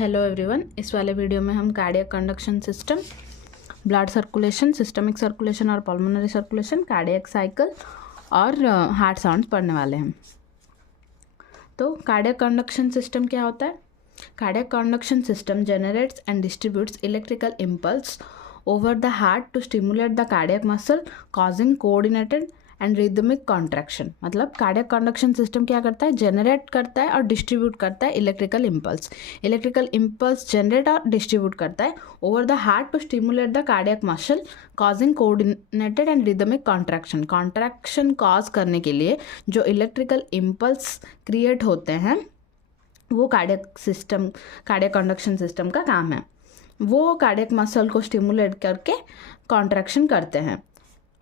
Hello everyone, इस वाले video में हम cardiac conduction system, blood circulation, systemic circulation और पल्मोनरी सर्कुलेशन, कार्डियक साइकिल और हार्ट साउंड्स पढ़ने वाले हैं। तो कार्डियक कंडक्शन सिस्टम क्या होता है? Cardiac conduction system generates and distributes electrical impulse over the heart to stimulate the cardiac muscle causing coordinated and rhythmic contraction. मतलब कार्डियक कंडक्शन सिस्टम क्या करता है? जनरेट करता है और डिस्ट्रीब्यूट करता है इलेक्ट्रिकल इम्पल्स जनरेट और डिस्ट्रीब्यूट करता है over the heart to stimulate the cardiac muscle causing coordinated and rhythmic contraction cause करने के लिए जो इलेक्ट्रिकल इम्पल्स क्रिएट होते हैं वो कार्डियक कंडक्शन सिस्टम का काम है। वो कार्डियक मसल को स्टिमुलेट करके कॉन्ट्रैक्शन करते हैं।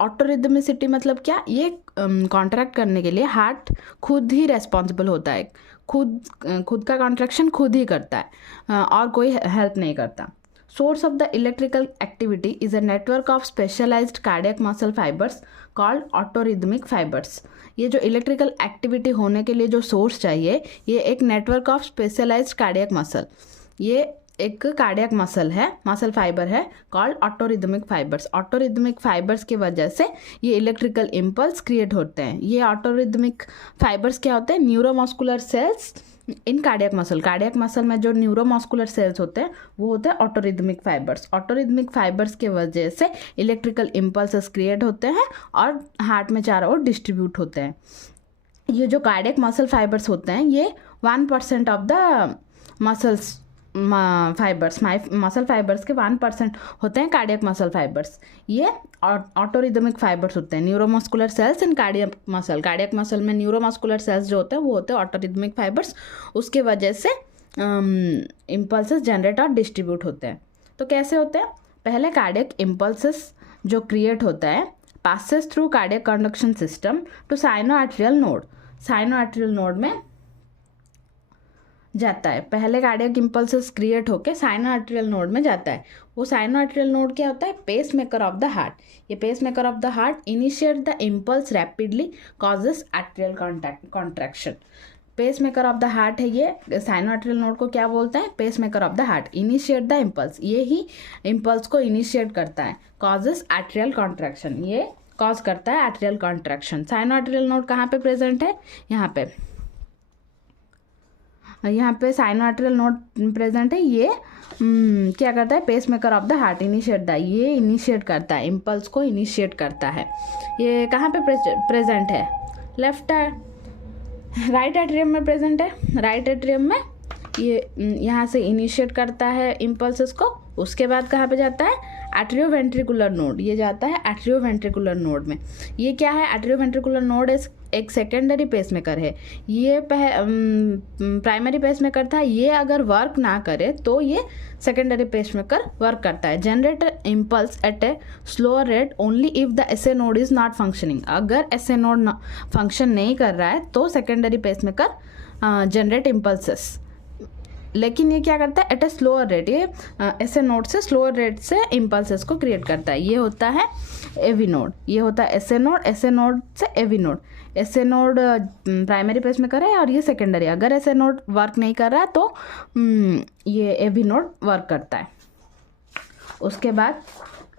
ऑटोरिदमिसिटी मतलब क्या? ये कॉन्ट्रैक्ट करने के लिए हार्ट खुद ही रेस्पॉन्सिबल होता है, खुद का कॉन्ट्रैक्शन खुद ही करता है और कोई हेल्प नहीं करता। Source of the electrical activity is a network of specialised cardiac muscle fibres called autorhythmic fibres. ये जो इलेक्ट्रिकल एक्टिविटी होने के लिए जो सोर्स चाहिए, ये एक network of specialised cardiac muscle, ये एक कार्डियक मसल फाइबर है called autorhythmic fibres. Autorhythmic fibres की वजह से ये इलेक्ट्रिकल इम्पल्स क्रिएट होते हैं। ये ऑटोरिदमिक फाइबर्स क्या होते हैं? Neuromuscular cells in cardiac muscle में जो न्यूरोमस्कुलर सेल्स होते हैं वो होते हैं ऑटोरिदमिक फाइबर्स। ऑटोरिदमिक फाइबर्स के वजह से इलेक्ट्रिकल इम्पल्सेस क्रिएट होते हैं और हार्ट में चारों ओर डिस्ट्रीब्यूट होते हैं। ये जो कार्डियक मसल फाइबर्स होते हैं ये 1% ऑफ द मसल फाइबर्स के 1% होते हैं कार्डियक मसल फाइबर्स। ये ऑटोरिदमिक फाइबर्स होते हैं। Neuromuscular cells in cardiac muscle में न्यूरोमस्कुलर सेल्स जो होते हैं वो होते हैं ऑटोरिदमिक फाइबर्स। उसके वजह से इम्पल्सेस जनरेट और डिस्ट्रीब्यूट होते हैं। तो कैसे होते हैं? पहले कार्डियक इम्पल्सेस जो क्रिएट होता है passes through cardiac conduction system to sinoarterial node में जाता है। पहले कार्डियक इम्पल्सेस क्रिएट होकर साइनोआर्टेरियल नोड में जाता है। वो साइनोआर्टेरियल नोड क्या होता है? Pacemaker of the heart. ये pacemaker of the heart initiate the impulse rapidly causes arterial contraction. Pacemaker of the heart है ये। साइनोआर्टेरियल नोड को क्या बोलते हैं? Pacemaker of the heart. Initiate the impulse, ये ही impulse को इनिशिएट करता है। कॉजेस आर्टेरियल कॉन्ट्रैक्शन, ये कॉज करता है आर्टेरियल कॉन्ट्रैक्शन। साइनोआर्टेरियल नोड कहाँ पे प्रेजेंट है? यहाँ पे साइनोआर्टेरियल नोड प्रेजेंट है। ये क्या करता है? Pacemaker of the heart ये इनिशिएट करता है, इम्पल्स को इनिशिएट करता है। ये कहाँ पे प्रेजेंट है? राइट एट्रियम में प्रेजेंट है। राइट एट्रियम में ये यहाँ से इनिशिएट करता है इम्पल्सेस को। उसके बाद कहाँ पे जाता है? Atrioventricular node. ये जाता है एट्रियोवेंट्रिकुलर नोड में। ये क्या है? एट्रियोवेंट्रिकुलर नोड एक सेकेंडरी पेसमेकर है। ये प्राइमरी पेसमेकर था। ये अगर वर्क ना करे तो ये सेकेंडरी पेसमेकर वर्क करता है। Generate impulse at a slower rate only if the SA node is not functioning. अगर एसए नोड फंक्शन नहीं कर रहा है तो सेकेंडरी पेसमेकर जनरेट इम्पल्सेस। लेकिन ये क्या करता है? एट ए स्लोअर रेट, ये एसए नोड से स्लोअर रेट से इम्पल्सेस को क्रिएट करता है। ये होता है एवी नोड। ये होता है एसए नोड से AV node. SA node primary pacemaker है और ये सेकेंडरी। अगर एसए नोड वर्क नहीं कर रहा है तो ये एवी नोड वर्क करता है। उसके बाद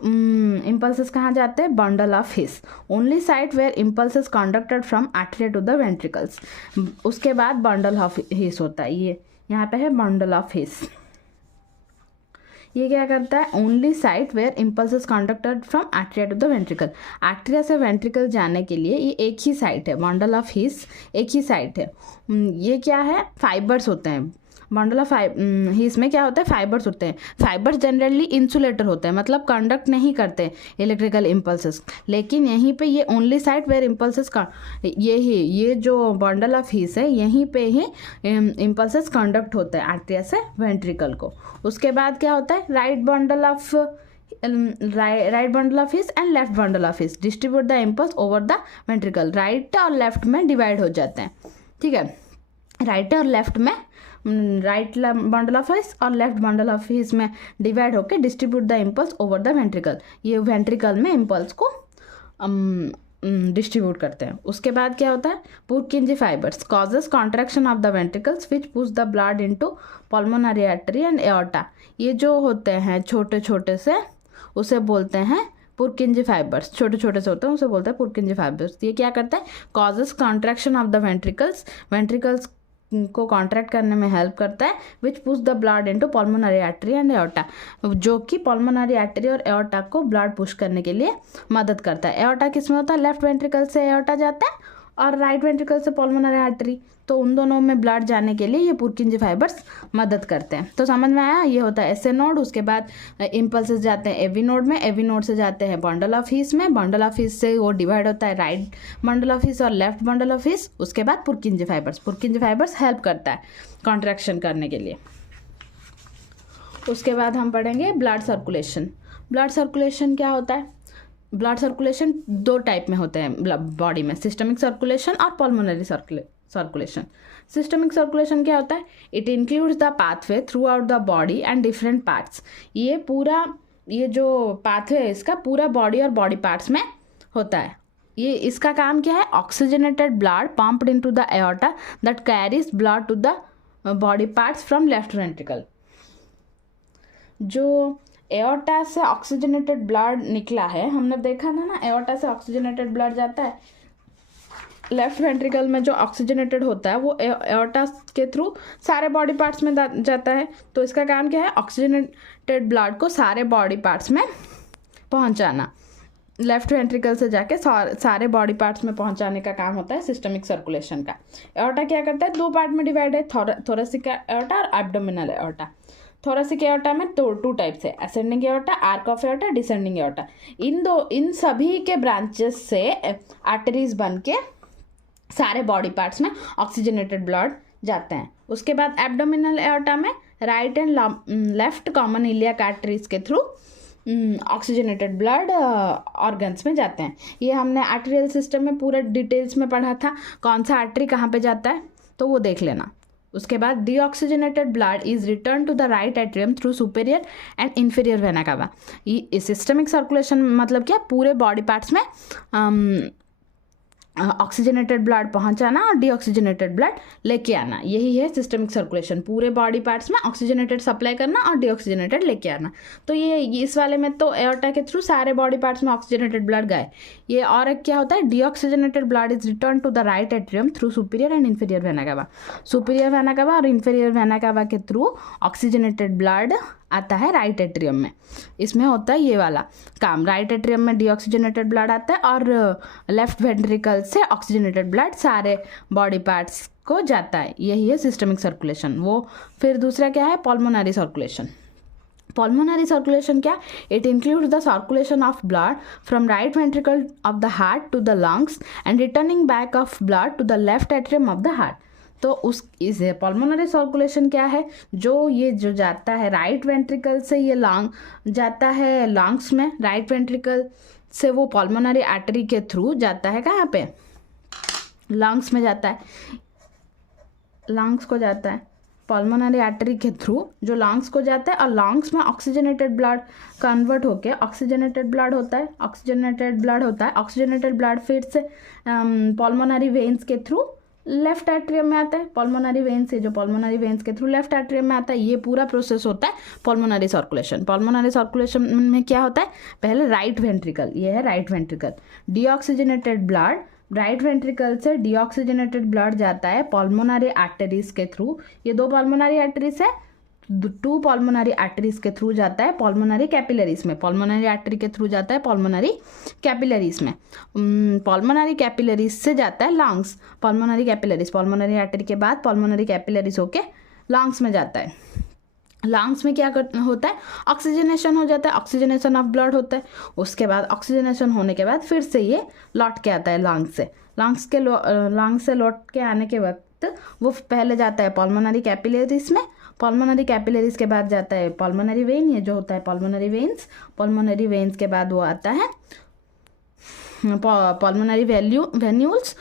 इम्पल्सेस कहाँ जाते हैं? Bundle of His, only site where impulses conducted from artery to the ventricles. उसके बाद बंडल ऑफ हिस होता है। ये यहाँ पे है बंडल ऑफ हिस। ये क्या करता है? Only site where impulses conducted from arteria to the ventricle. Arteria से वेंट्रिकल जाने के लिए ये एक ही साइट है। बंडल ऑफ हिस एक ही साइट है। ये क्या है? फाइबर्स होते हैं। बंडल ऑफ हिस में क्या होता है? फाइबर्स होते हैं। फाइबर्स जनरली इंसुलेटर होते हैं, मतलब कंडक्ट नहीं करते इलेक्ट्रिकल इम्पल्सेस। लेकिन यहीं पे ये ओनली साइट वेयर इम्पल्सेस ये जो बंडल ऑफ हिस है यहीं पे ही इम्पल्सेस कंडक्ट होते हैं आर्टेरिया से वेंट्रिकल को। उसके बाद क्या होता है? Right bundle of his and left bundle of his distribute the impulse over the ventricle. Right और लेफ्ट में डिवाइड हो जाते हैं। ठीक है, राइट और लेफ्ट में राइट बंडल ऑफ हिस और लेफ्ट बंडल ऑफ हिस में डिवाइड होकर distribute the impulse over the ventricle. ये वेंट्रिकल में इम्पल्स को डिस्ट्रीब्यूट करते हैं। उसके बाद क्या होता है, पुरकिंजी fibres causes contraction of the ventricles which push the blood into pulmonary artery and aorta. ये जो होते हैं छोटे छोटे से, उसे बोलते हैं पुरकिंजी फाइबर्स। छोटे छोटे से होते हैं, उसे बोलते हैं पुरकिंजी फाइबर्स। ये क्या करते हैं, causes contraction of the ventricles, ventricles को कॉन्ट्रैक्ट करने में हेल्प करता है, which push the blood into pulmonary artery and aorta, जो कि पल्मोनरी आर्टरी और एओर्टा को ब्लड पुश करने के लिए मदद करता है। एओर्टा किस में होता है, लेफ्ट वेंट्रिकल से एओर्टा जाता है और राइट वेंट्रिकल से पल्मोनरी आर्टरी, तो उन दोनों में ब्लड जाने के लिए ये पुरकिंजी फाइबर्स मदद करते हैं। तो समझ में आया, ये होता है एसए नोड। उसके बाद इम्पल्सेस जाते हैं एवी नोड में, एवी नोड से जाते हैं बंडल ऑफ हीस में, बंडल ऑफ हीस से वो डिवाइड होता है राइट बंडल ऑफ हीस और लेफ्ट बंडल ऑफ हीस। उसके बाद पुरकिंजी फाइबर्स, पुरकिंजी फाइबर्स हेल्प करता है कॉन्ट्रैक्शन करने के लिए। उसके बाद हम पढ़ेंगे ब्लड सर्कुलेशन। ब्लड सर्कुलेशन क्या होता है, ब्लड सर्कुलेशन दो टाइप में होते हैं बॉडी में, सिस्टमिक सर्कुलेशन और पल्मोनरी सर्कुलेशन। सिस्टमिक सर्कुलेशन क्या होता है, it includes the pathway through out the body and different parts. ये जो पाथवे है इसका पूरा बॉडी और बॉडी पार्ट्स में होता है। ये इसका काम क्या है, oxygenated blood pumped into the aorta that carries blood to the body parts from left ventricle. जो एओर्टा से ऑक्सीजनेटेड ब्लड निकला है, हमने देखा था ना, एओर्टा से ऑक्सीजनेटेड ब्लड जाता है लेफ्ट वेंट्रिकल में, जो ऑक्सीजनेटेड होता है वो एओर्टा के थ्रू सारे बॉडी पार्ट्स में जाता है। तो इसका काम क्या है, ऑक्सीजनेटेड ब्लड को सारे बॉडी पार्ट्स में पहुंचाना, लेफ्ट वेंट्रिकल से जाके सारे बॉडी पार्ट्स में पहुंचाने का काम होता है सिस्टमिक सर्कुलेशन का। एओर्टा क्या करता है, दो पार्ट में डिवाइड है, थोरेसिक एओर्टा और एब्डोमिनल एओर्टा। थोरेसिक एओर्टा में टू टाइप्स है, ascending aorta, arch of aorta, descending aorta. इन सभी के ब्रांचेस से आर्टरीज बन के सारे बॉडी पार्ट्स में ऑक्सीजनेटेड ब्लड जाते हैं। उसके बाद एब्डोमिनल एओर्टा में right and left common iliac arteries के थ्रू ऑक्सीजनेटेड ब्लड ऑर्गन्स में जाते हैं। ये हमने आर्टेरियल सिस्टम में पूरा डिटेल्स में पढ़ा था, कौन सा आर्टरी कहाँ पे जाता है, तो वो देख लेना। उसके बाद deoxygenated blood is return to the right atrium through superior and inferior vena cava. ये सिस्टमिक सर्कुलेशन मतलब क्या, पूरे बॉडी पार्ट्स में ऑक्सीजनेटेड ब्लड पहुंचाना और डीऑक्सीजनेटेड ब्लड लेके आना, यही है सिस्टमिक सर्कुलेशन। पूरे बॉडी पार्ट्स में ऑक्सीजनेटेड सप्लाई करना और डीऑक्सीजनेटेड लेके आना। तो ये इस वाले में तो एओर्टा के थ्रू सारे बॉडी पार्ट्स में ऑक्सीजनेटेड ब्लड गए। ये और एक क्या होता है, deoxygenated blood is return to the right atrium through superior and inferior vena cava. Superior vena cava और इन्फीरियर वेना कावा के थ्रू ऑक्सीजनेटेड ब्लड आता है राइट एट्रियम में। इसमें होता है ये वाला काम, राइट एट्रियम में डीऑक्सीजनेटेड ब्लड आता है और लेफ्ट वेंट्रिकल से ऑक्सीजनेटेड ब्लड सारे बॉडी पार्ट्स को जाता है। यही है सिस्टमिक सर्कुलेशन। वो फिर दूसरा क्या है, पल्मोनरी सर्कुलेशन। पल्मोनरी सर्कुलेशन क्या, it includes the circulation of blood from right ventricle of the heart to the lungs and returning back of blood to the left atrium of the heart. तो इस pulmonary circulation क्या है, जो जाता है right ventricle से, ये जाता है लंग्स में, राइट वेंट्रिकल से वो पल्मोनरी आर्टरी के थ्रू जाता है, कहाँ पे, लंग्स में जाता है, लंग्स को जाता है पल्मोनरी आर्टरी के थ्रू, जो लंग्स को जाता है और लंग्स में ऑक्सीजनेटेड ब्लड कन्वर्ट होके ऑक्सीजनेटेड ब्लड होता है, ऑक्सीजनेटेड ब्लड फिर से पल्मोनरी वेन्स के थ्रू लेफ्ट एट्रियम में आता है। पल्मोनरी वेन्स से जो पल्मोनरी वेन्स के थ्रू लेफ्ट एट्रियम में आता है। ये पूरा प्रोसेस होता है पल्मोनरी सर्कुलेशन। पल्मोनरी सर्कुलेशन में क्या होता है, पहले राइट वेंट्रिकल, ये है right ventricle, deoxygenated blood right ventricle से डीऑक्सीजनेटेड ब्लड जाता है पल्मोनरी आर्टरीज के थ्रू। ये दो पल्मोनरी आर्टरीज है, टू पल्मोनरी आर्टरीज के थ्रू जाता है पल्मोनरी कैपिलरीज में, पल्मोनरी आर्टरी के थ्रू जाता है पल्मोनरी कैपिलरीज में, पल्मोनरी कैपिलरीज से जाता है lungs, pulmonary capillaries, pulmonary artery के बाद पल्मोनरी कैपिलरीज होके लंग्स में जाता है। लंग्स में क्या होता है, ऑक्सीजनेशन हो जाता है, ऑक्सीजनेशन ऑफ ब्लड होता है। उसके बाद ऑक्सीजनेशन होने के बाद फिर से ये लौट के आता है लंग्स से, लंग्स से लौट के आने के वक्त वो पहले जाता है पल्मोनरी कैपिलरीज में, पल्मोनरी कैपिलरीज के बाद जाता है पल्मोनरी वेन, ये जो होता है पल्मोनरी वेन्स के बाद वो आता है पल्मोनरी वेन्यूल्स,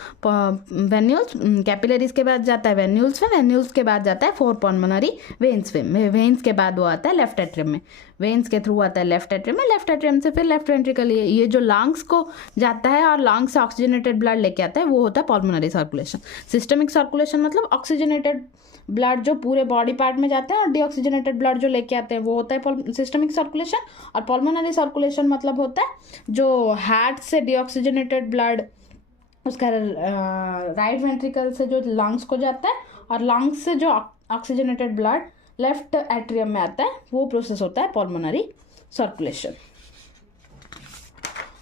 कैपिलरीज के बाद जाता है वेन्यूल्स में, वेन्यूल्स के बाद जाता है 4 पल्मोनरी वेन्स में, वेन्स के बाद वो आता है लेफ्ट एट्रियम में, वेन्स के थ्रू आता है लेफ्ट एट्रियम में, लेफ्ट एट्रियम से फिर लेफ्ट वेंट्रिकल। ये जो लंग्स को जाता है और लंग्स से ऑक्सीजनेटेड ब्लड लेके आता है वो होता है पल्मोनरी सर्कुलेशन। सिस्टमिक सर्कुलेशन मतलब ऑक्सीजनेटेड ब्लड जो पूरे बॉडी पार्ट में जाते हैं और डीऑक्सीजनेटेड ब्लड जो लेके आते हैं वो होता है सिस्टमिक सर्कुलेशन। और पल्मोनरी सर्कुलेशन मतलब होता है जो हार्ट से डीऑक्सीजनेटेड ब्लड उसका राइट वेंट्रिकल से जो लंग्स को जाता है और लंग्स से जो ऑक्सीजनेटेड ब्लड लेफ्ट एट्रियम में आता है वो प्रोसेस होता है पल्मोनरी सर्कुलेशन।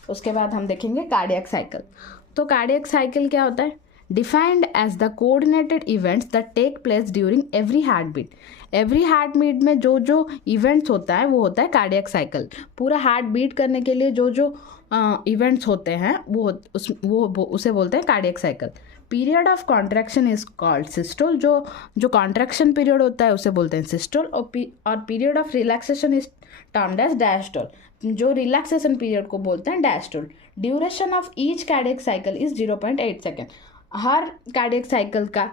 उसके बाद हम देखेंगे कार्डियक साइकिल। तो कार्डियक साइकिल क्या होता है? Defined as the coordinated events that take place during every heart beat. Every heart beat में जो जो इवेंट्स होता है वो होता है कार्डियक साइकिल। पूरा हार्ट बीट करने के लिए जो जो इवेंट्स होते हैं वो उसे बोलते हैं cardiac cycle. Period of contraction is called systole. जो कॉन्ट्रैक्शन पीरियड होता है उसे बोलते हैं सिस्टोल। और period of relaxation is termed as diastole. जो रिलैक्सेशन पीरियड को बोलते हैं diastole. Duration of each cardiac cycle is 0.8 second. हर कार्डियक साइकिल का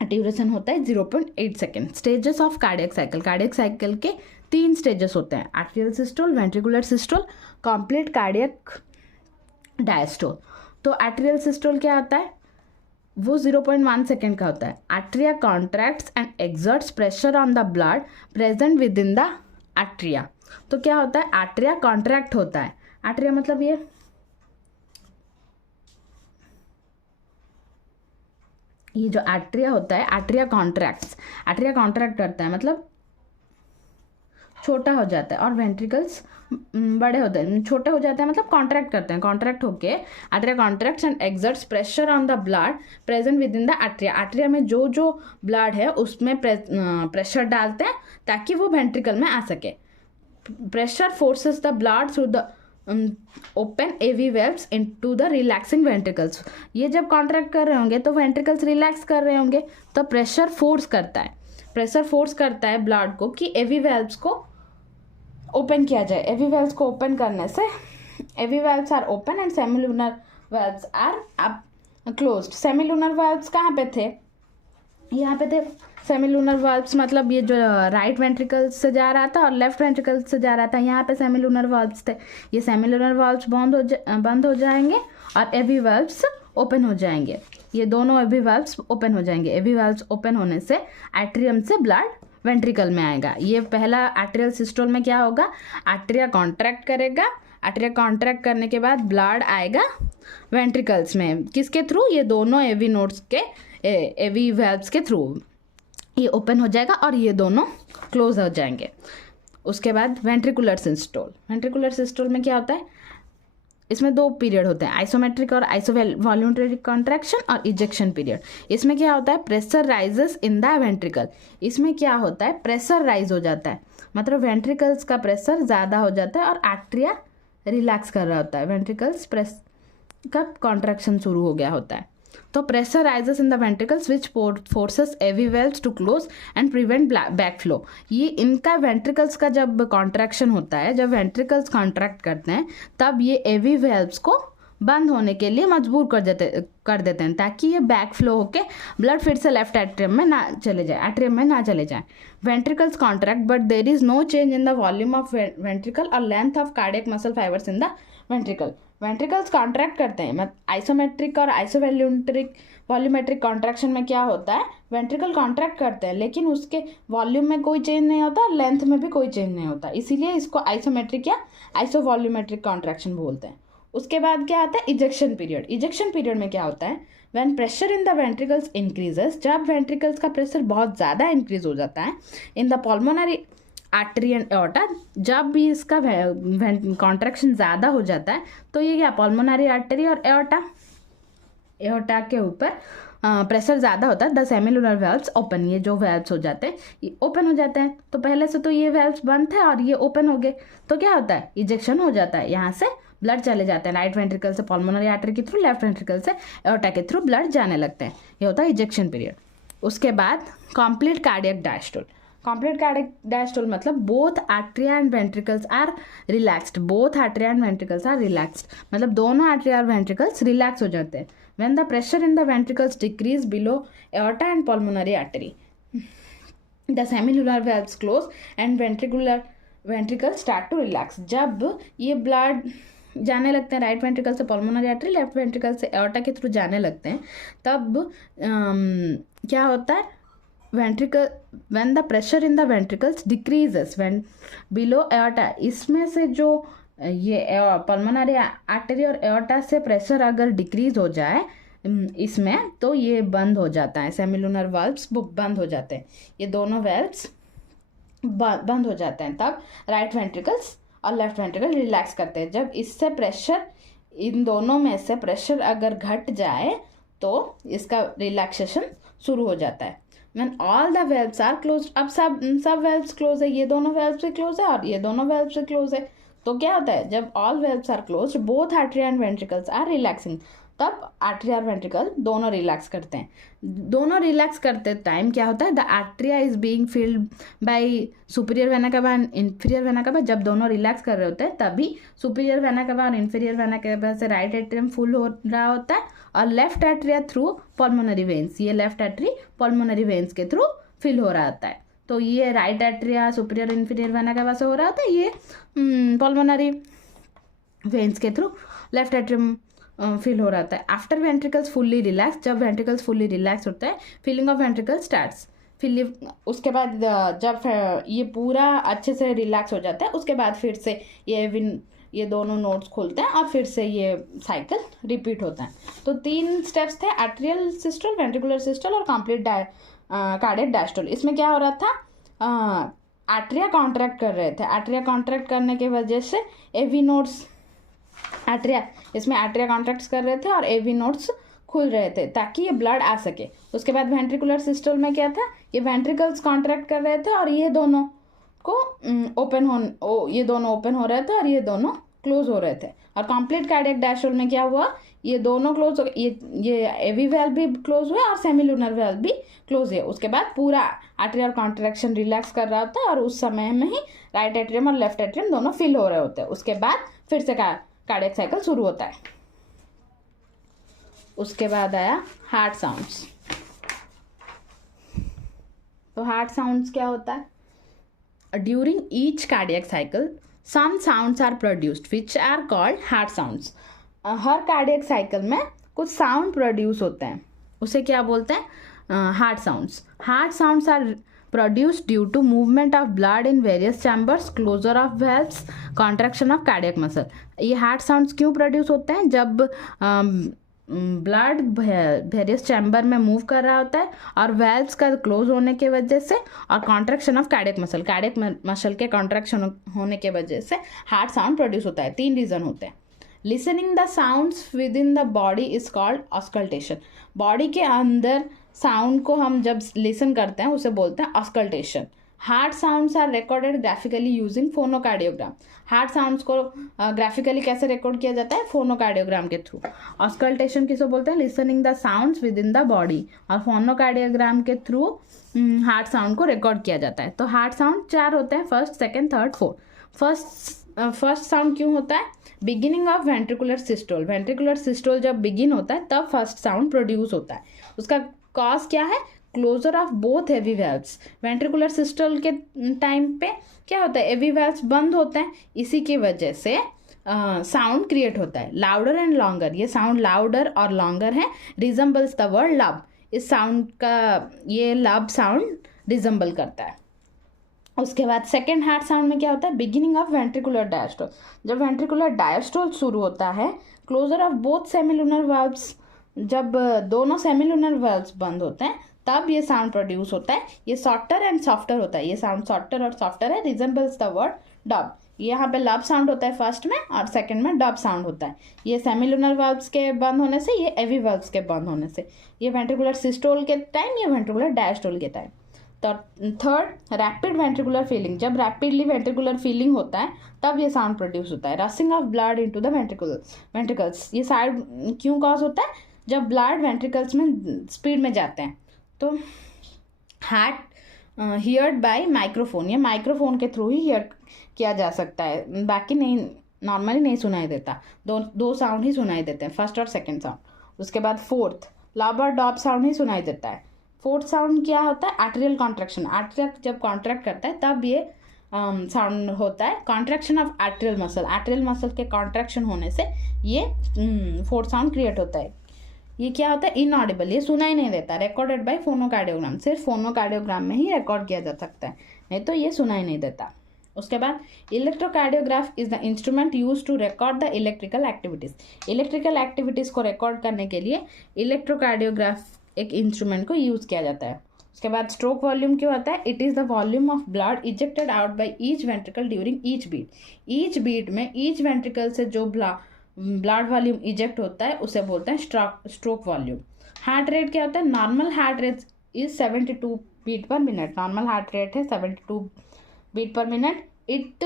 ड्यूरेशन होता है 0.8 second. Stages of cardiac cycle. Cardiac cycle के 3 स्टेजेस होते हैं, arterial systole, ventricular systole, complete cardiac diastole. तो आर्टेरियल सिस्टोल क्या होता है? वो 0.1 सेकेंड का होता है। Arteria contracts and exerts pressure on the blood present with in the arteria. तो क्या होता है? आर्टेरिया कॉन्ट्रैक्ट होता है। आर्टेरिया मतलब ये जो आर्टेरिया होता है, आर्टेरिया कॉन्ट्रैक्ट करता है मतलब छोटा हो जाता है, और वेंट्रिकल्स बड़े होते हैं, छोटे हो जाते हैं मतलब कॉन्ट्रैक्ट करते हैं। कॉन्ट्रैक्ट होके arteria contracts and exerts pressure on the blood present with in the arteria. Arteria में जो जो ब्लड है उसमें प्रेशर डालते हैं ताकि वो वेंट्रिकल में आ सके। Pressure forces the blood through the open AV valves into the relaxing ventricles. ये जब कॉन्ट्रैक्ट कर रहे होंगे तो वेंट्रिकल्स रिलैक्स कर रहे होंगे, तो प्रेशर फोर्स करता है ब्लड को कि एवी वेल्व्स को ओपन किया जाए। एवी वेल्व्स को ओपन करने से AV valves are open and semilunar valves are closed. Semilunar valves कहाँ पे थे? यहाँ पे थे। सेमिलुनर वाल्व्स मतलब ये जो राइट वेंट्रिकल से जा रहा था और लेफ्ट वेंट्रिकल से जा रहा था, यहाँ पे सेमिलुनर वाल्व्स थे। ये सेमिलुनर वाल्व्स बंद हो जाएंगे और एवी वाल्व्स ओपन हो जाएंगे। ये दोनों एवी वाल्व्स ओपन हो जाएंगे। एवी वाल्व्स ओपन होने से आर्टेरियम से ब्लड वेंट्रिकल में आएगा। ये पहला आर्टेरियल सिस्टोल में क्या होगा? आर्टेरिया कॉन्ट्रैक्ट करेगा। आर्टेरिया कॉन्ट्रैक्ट करने के बाद ब्लड आएगा वेंट्रिकल्स में। किसके थ्रू? ये दोनों एवी नोड्स के एवी वाल्व्स के थ्रू ये ओपन हो जाएगा और ये दोनों क्लोज हो जाएंगे। उसके बाद वेंट्रिकुलर सिस्टोल में क्या होता है? इसमें 2 पीरियड होते हैं, आइसोमेट्रिक और आइसोवॉल्यूमेट्रिक कॉन्ट्रैक्शन और इजेक्शन पीरियड। इसमें क्या होता है? Pressure rises in the ventricle. इसमें क्या होता है? प्रेशर राइज हो जाता है, मतलब वेंट्रिकल्स का प्रेशर ज़्यादा हो जाता है और आर्टेरिया रिलैक्स कर रहा होता है। वेंट्रिकल्स का कॉन्ट्रैक्शन शुरू हो गया होता है। तो pressure rises in the ventricles which forces AV valves to close and prevent back flow. ये इनका वेंट्रिकल्स का जब कॉन्ट्रैक्शन होता है, जब वेंट्रिकल्स कॉन्ट्रैक्ट करते हैं तब ये एवी वेल्व्स को बंद होने के लिए मजबूर कर देते हैं ताकि ये बैक फ्लो होके ब्लड फिर से लेफ्ट एट्रियम में ना चले जाए। Ventricles contract but there is no change in the volume of ventricle और length of cardiac muscle fibres in the ventricle. Ventricles contract करते हैं, आइसोमेट्रिक और वॉल्यूमेट्रिक कॉन्ट्रैक्शन में क्या होता है? वेंट्रिकल कॉन्ट्रैक्ट करते हैं लेकिन उसके वॉल्यूम में कोई चेंज नहीं होता और लेंथ में भी कोई चेंज नहीं होता, इसीलिए इसको आइसोमेट्रिक या आइसोवॉल्यूमेट्रिक कॉन्ट्रैक्शन बोलते हैं। उसके बाद क्या आता है? इजेक्शन पीरियड में क्या होता है? When pressure in the ventricles increases, जब वेंट्रिकल्स का प्रेशर बहुत ज़्यादा इंक्रीज हो जाता है in the pulmonary artery and aorta, जब भी इसका कॉन्ट्रैक्शन ज़्यादा हो जाता है तो ये क्या? पल्मोनरी आर्टरी और एओर्टा के ऊपर प्रेशर ज़्यादा होता है। द सेमिलुनर वेल्व्स ओपन, ये जो वेल्व्स हो जाते हैं ये ओपन हो जाते हैं। तो पहले से तो ये वेल्व्स बंद थे और ये ओपन हो गए, तो क्या होता है? इजेक्शन हो जाता है, यहाँ से ब्लड चले जाते हैं राइट वेंट्रिकल से पल्मोनरी आर्टरी के थ्रू, लेफ्ट वेंट्रिकल से एओर्टा के थ्रू ब्लड जाने लगते हैं। ये होता है इजेक्शन पीरियड। उसके बाद complete cardiac diastole. Complete cardiac diastole मतलब both atria and ventricles are relaxed, both atria and ventricles are relaxed, मतलब दोनों आर्टरिया और वेंट्रिकल्स रिलैक्स हो जाते हैं। When the pressure in the ventricles decrease below aorta and pulmonary artery, the semilunar valves close and ventricle start to relax. जब ये blood जाने लगते हैं राइट वेंट्रिकल से पल्मोनरी आर्टरी, लेफ्ट वेंट्रिकल से एओर्टा के थ्रू जाने लगते हैं, तब क्या होता है, ventricle when the pressure in the ventricles decreases when below aorta, इसमें से जो ये पल्मोनरी आर्टरी और एओर्टा से प्रेशर अगर डिक्रीज हो जाए इसमें, तो ये बंद हो जाता है, सेमिलुनर वाल्व्स बंद हो जाते हैं, ये दोनों वाल्व्स बंद हो जाते हैं। तब राइट वेंट्रिकल्स और लेफ्ट वेंट्रिकल रिलैक्स करते हैं। जब इससे प्रेशर, इन दोनों में से प्रेशर अगर घट जाए तो इसका रिलैक्सेशन शुरू हो जाता है। When all the valves are close, अब सब वेल्व्स क्लोज है, ये दोनों वेल्व्स भी क्लोज है और ये दोनों वेल्व्स भी क्लोज है, तो क्या होता है, जब all valves are close both artery and ventricles are relaxing, तब आर्टरी और वेंट्रिकल दोनों रिलैक्स करते हैं। दोनों रिलैक्स करते टाइम क्या होता है, the atria is being filled by superior vena cava and inferior vena cava. जब दोनों रिलैक्स कर रहे होते हैं तभी सुपीरियर वेना कावा और इंफीरियर वेना कावा से राइट एट्रियम फुल हो रहा होता है और left atria through pulmonary veins, ये लेफ्ट एट्री पल्मोनरी वेन्स के थ्रू फिल हो रहा होता है। तो ये right atria superior inferior vena कावा से हो रहा होता है, ये पल्मोनरी वेन्स के थ्रू लेफ्ट एट्रियम फील हो रहा है। आफ्टर वेंट्रिकल्स फुल्ली रिलैक्स, जब वेंट्रिकल्स फुल्ली रिलैक्स होता है, फीलिंग ऑफ वेंट्रिकल स्टार्ट्स, फिर उसके बाद जब ये पूरा अच्छे से रिलैक्स हो जाता है, उसके बाद फिर से ये दोनों नोड्स खोलते हैं और फिर से ये साइकिल रिपीट होता है। तो 3 स्टेप्स थे, आर्टरियल सिस्टोल, वेंट्रिकुलर सिस्टोल और कंप्लीट कार्डियक डायस्टोल। इसमें क्या हो रहा था, आर्टरिया कॉन्ट्रैक्ट कर रहे थे, आर्टरिया कॉन्ट्रैक्ट करने की वजह से एवी नोड्स, आर्टरिया, इसमें आर्टरिया कॉन्ट्रैक्ट्स कर रहे थे और एवी नोड्स खुल रहे थे ताकि ये ब्लड आ सके। उसके बाद वेंट्रिकुलर सिस्टोल में क्या था, ये वेंट्रिकल्स कॉन्ट्रैक्ट कर रहे थे और ये दोनों को ये दोनों ओपन हो रहे थे और ये दोनों क्लोज हो रहे थे। और कंप्लीट कार्डियक डायस्टोल में क्या हुआ, ये दोनों क्लोज हो, ये एवी वेल्व भी क्लोज हुए और सेमिलुनर वेल्व भी क्लोज है। उसके बाद पूरा आर्टरियल कॉन्ट्रैक्शन रिलैक्स कर रहा होता है और उस समय में ही राइट एट्रियम और लेफ्ट एट्रियम दोनों फिल हो रहे होते हैं। उसके बाद फिर से कार्डियक साइकिल शुरू होता है। उसके बाद आया हार्ट साउंड्स। तो हार्ट साउंड्स क्या होता है, during each cardiac cycle some sounds are produced which are called heart sounds. हर कार्डियक साइकिल में कुछ साउंड प्रोड्यूस होते हैं, उसे क्या बोलते हैं, heart sounds. Heart sounds are produced due to movement of blood in various chambers, closure of valves, contraction of cardiac muscle। ये हार्ट साउंड्स क्यों प्रोड्यूस होते हैं, जब ब्लड वेरियस चैम्बर में मूव कर रहा होता है और वेल्व्स का क्लोज होने की वजह से और contraction of cardiac muscle, cardiac muscle के कॉन्ट्रैक्शन होने के वजह से हार्ट साउंड प्रोड्यूस होता है। 3 रीजन होते हैं। Listening the sounds with in the body is called auscultation. Body के अंदर साउंड को हम जब लिसन करते हैं उसे बोलते हैं auscultation. Heart sounds are recorded graphically using phonocardiogram. Heart sounds को ग्राफिकली कैसे रिकॉर्ड किया जाता है, फोनोकार्डियोग्राम के थ्रू। ऑस्कल्टेशन किसको बोलते हैं, listening the sounds with in the body, और फोनोकार्डियोग्राम के थ्रू हार्ट साउंड को रिकॉर्ड किया जाता है। तो हार्ट साउंड 4 होते हैं, first, second, third, fourth. First sound क्यों होता है, beginning of ventricular systole. Ventricular systole जब बिगिन होता है तब फर्स्ट साउंड प्रोड्यूस होता है। उसका कॉज क्या है, closure of both AV valves. Ventricular systole के टाइम पे क्या होता है, एवी वेल्व्स बंद होते हैं, इसी की वजह से साउंड क्रिएट होता है। लाउडर एंड लॉन्गर, ये साउंड लाउडर और लॉन्गर है, रिजम्बल्स द वर्ड लब। इस साउंड का ये लब साउंड रिजम्बल करता है। उसके बाद सेकेंड हार्ट साउंड में क्या होता है, बिगिनिंग ऑफ वेंट्रिकुलर डायस्टोल। जब वेंट्रिकुलर डायस्टोल शुरू होता है, closure of both semilunar valves, जब दोनों सेमिलुनर वाल्व्स बंद होते हैं तब ये साउंड प्रोड्यूस होता है। ये शॉर्टर एंड सॉफ्टर होता है, ये साउंड शॉर्टर और सॉफ्टर है, रिजेंबल्स द वर्ड डब। यहाँ पे लब साउंड होता है फर्स्ट में और सेकंड में डब साउंड होता है। ये सेमिलुनर वाल्व्स के बंद होने से, ये एवी वाल्व्स के बंद होने से। ये वेंट्रिकुलर सिस्टोल के टाइम, ये वेंट्रिकुलर डायस्टोल के टाइम। तो थर्ड, रैपिड वेंट्रिकुलर फीलिंग। जब रैपिडली वेंट्रिकुलर फीलिंग होता है तब ये साउंड प्रोड्यूस होता है। Rushing of blood into the ventricles. ये साउंड क्यों कॉज होता है, जब ब्लड वेंट्रिकल्स में स्पीड में जाते हैं तो हार्ट हियर्ड बाय माइक्रोफोन, ये माइक्रोफोन के थ्रू ही हियर किया जा सकता है, बाकी नहीं, नॉर्मली नहीं सुनाई देता। दो साउंड ही सुनाई देते हैं, फर्स्ट और सेकंड साउंड। उसके बाद फोर्थ लब और डॉप साउंड ही सुनाई देता है। फोर्थ साउंड क्या होता है? Arterial contraction. आर्टेरियल जब कॉन्ट्रैक्ट करता है तब ये साउंड होता है, contraction of arterial muscle. Arterial muscle के कॉन्ट्रैक्शन होने से ये फोर्थ साउंड क्रिएट होता है। ये क्या होता है? इनऑडिबल, ये सुनाई नहीं देता। रिकॉर्डेड बाय फोनोकार्डियोग्राम, सिर्फ फोनोकार्डियोग्राम में ही रिकॉर्ड किया जा सकता है, नहीं तो ये सुनाई नहीं देता। उसके बाद electrocardiograph is the instrument use to record the electrical activities. Electrical activities को रिकॉर्ड करने के लिए इलेक्ट्रोकार्डियोग्राफ एक इंस्ट्रूमेंट को यूज किया जाता है। उसके बाद स्ट्रोक वॉल्यूम क्यों होता है? It is the volume of blood ejected out by each ventricle during each beat. Each beat में ईच वेंट्रिकल से जो ब्लड वॉल्यूम इजेक्ट होता है उसे बोलते हैं स्ट्रोक वॉल्यूम। हार्ट रेट क्या होता है? Normal heart rate is 72 beat per minute. Normal heart rate है 72 beat per minute. It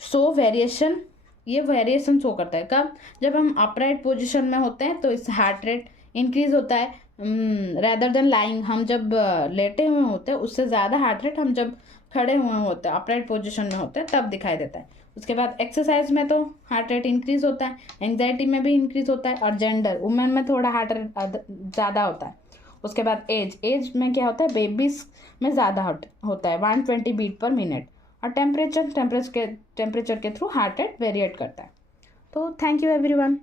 show variation, ये वेरिएशन शो करता है कब? जब हम अपराइट पोजिशन में होते हैं तो इस हार्ट रेट इंक्रीज होता है, रैदर देन लाइंग। हम जब लेटे हुए होते हैं उससे ज़्यादा हार्ट रेट हम जब खड़े हुए होते हैं, अपराइट पोजिशन में होते हैं, तब दिखाई देता है। उसके बाद एक्सरसाइज में तो हार्ट रेट इंक्रीज होता है, एंग्जाइटी में भी इंक्रीज होता है, और जेंडर, वुमेन में थोड़ा हार्ट रेट ज़्यादा होता है। उसके बाद एज में क्या होता है? बेबीज में ज़्यादा होता है 120 बीट पर मिनट। और टेम्परेचर के थ्रू हार्ट रेट वेरिएट करता है। तो थैंक यू एवरीवन।